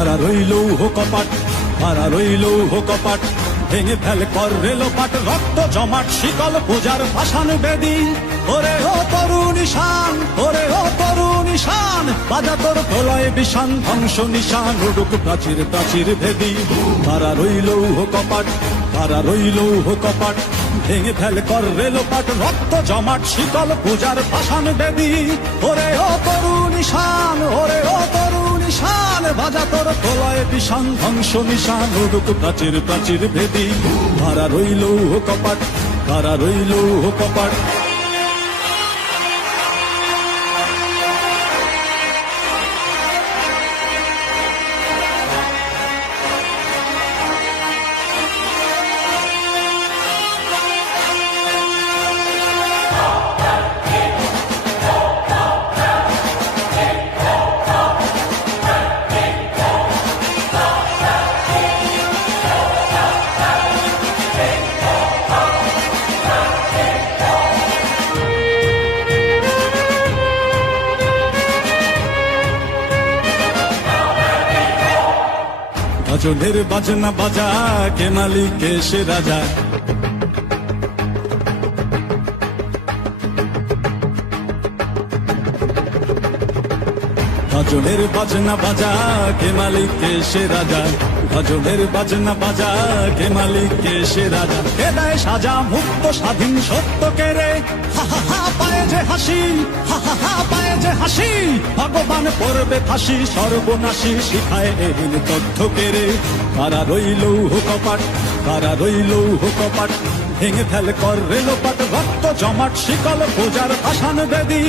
কারা রইল কপাট, কারা রইল কপাট, ভেঙে ফেল কর রেলোপাট, রক্ত জমাট শিকল পূজার ভাসান বেদি। ওরে ও তরুণ ঈশান, ওরে ও তরুণ ঈশান, বাজা তোর প্রলয় বিষান, ধ্বংস নিশান উড়ুক প্রাচীর প্রাচীর ভেদি। কারা রইল কপাট, কারা রইল কপাট, ভেঙে ফেল কর রেলোপাট, রক্ত জমাট শিকল পূজার ভাসান বেদি। ওরে ও তরুণ ঈশান, ওরে ও তরুণ ঈশান, বাজা তোর প্রলয় বিষান, ধ্বংস নিশান উড়ুক প্রাচীর প্রাচীর ভেদি। কারা রইল কপাট, কারা রইল কপাট। গজলের বাজনা বাজা, কে মালিক কে সে রাজা। গজলের বাজনা বাজা, কে মালিক কে সে রাজা। গজলের বাজনা বাজা, কে মালিক কে সে রাজা। কে দেয় সাজা মুক্ত স্বাধীন সত্য কে রে, হা হা হা পায়ে যে হাসি, হা হা হা পায়ে যে হাসি। ভগবান পড়বে ফাঁসি, সর্বনাশী শিখায় এহীন তথ্য কে রে। কারা রইল কপাট, কারা রইল কপাট, ভেঙে ফেল কর রেলোপাট, রক্ত জমাট শিকল পূজার ভাসান বেদি।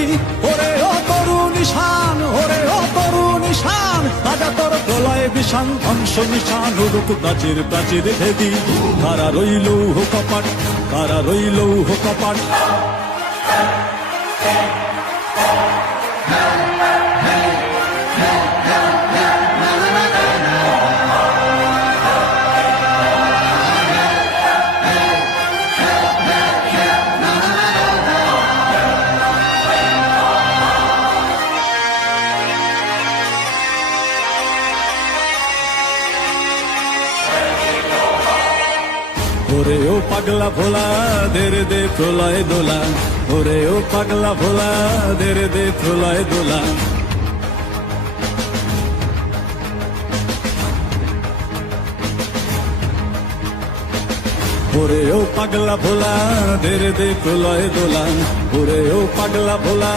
ওরে ও তরুণ ঈশান, ওরে ও তরুণ ঈশান, বাজা তোর প্রলয় বিষান, ধ্বংস নিশান উড়ুক প্রাচীর প্রাচীর ভেদি। কারা রইল কপাট, কারা রইল কপাট। ওরে ও পাগলা ভোলা, দেরে দে প্রলয় দোলা। ওরে ও পাগলা ভোলা, দেরে দে প্রলয় দোলা। ওরে ও পাগলা ভোলা, দেরে দে প্রলয় দোলা। ওরে ও পাগলা ভোলা,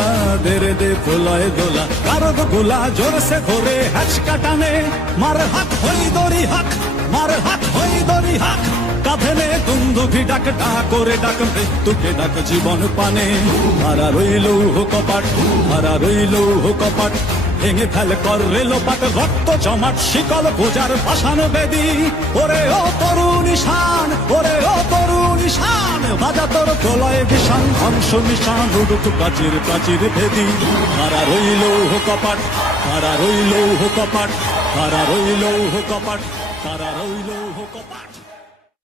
দেরে দে প্রলয় দোলা। কারদ গোলা জোরসে ধরে হ্যাচকা টানে, মার হাত হই দড়ি হাক, মার হাত হই দড়ি হাক। কাঁধে নে দুন্দুভি ডাক, ডাক করে ডাক মৃত্যুকে ডাক জীবন পানে। কারা রইল কপাট, কারা রইল কপাট, ভেঙে ফেল কর রেলোপাট, রক্ত জমাট শিকল পূজার ভাসান বেদি। ওরে ও তরুণ ঈশান, ওরে ও তরুণ ঈশান, বাজা তোর প্রলয় বিষান, ধ্বংস নিশান উড়ুক প্রাচীর প্রাচীর ভেদি। কারা রইল কপাট, কারা রইল কপাট, কারা রইল কপাট, কারা রইল কপাট।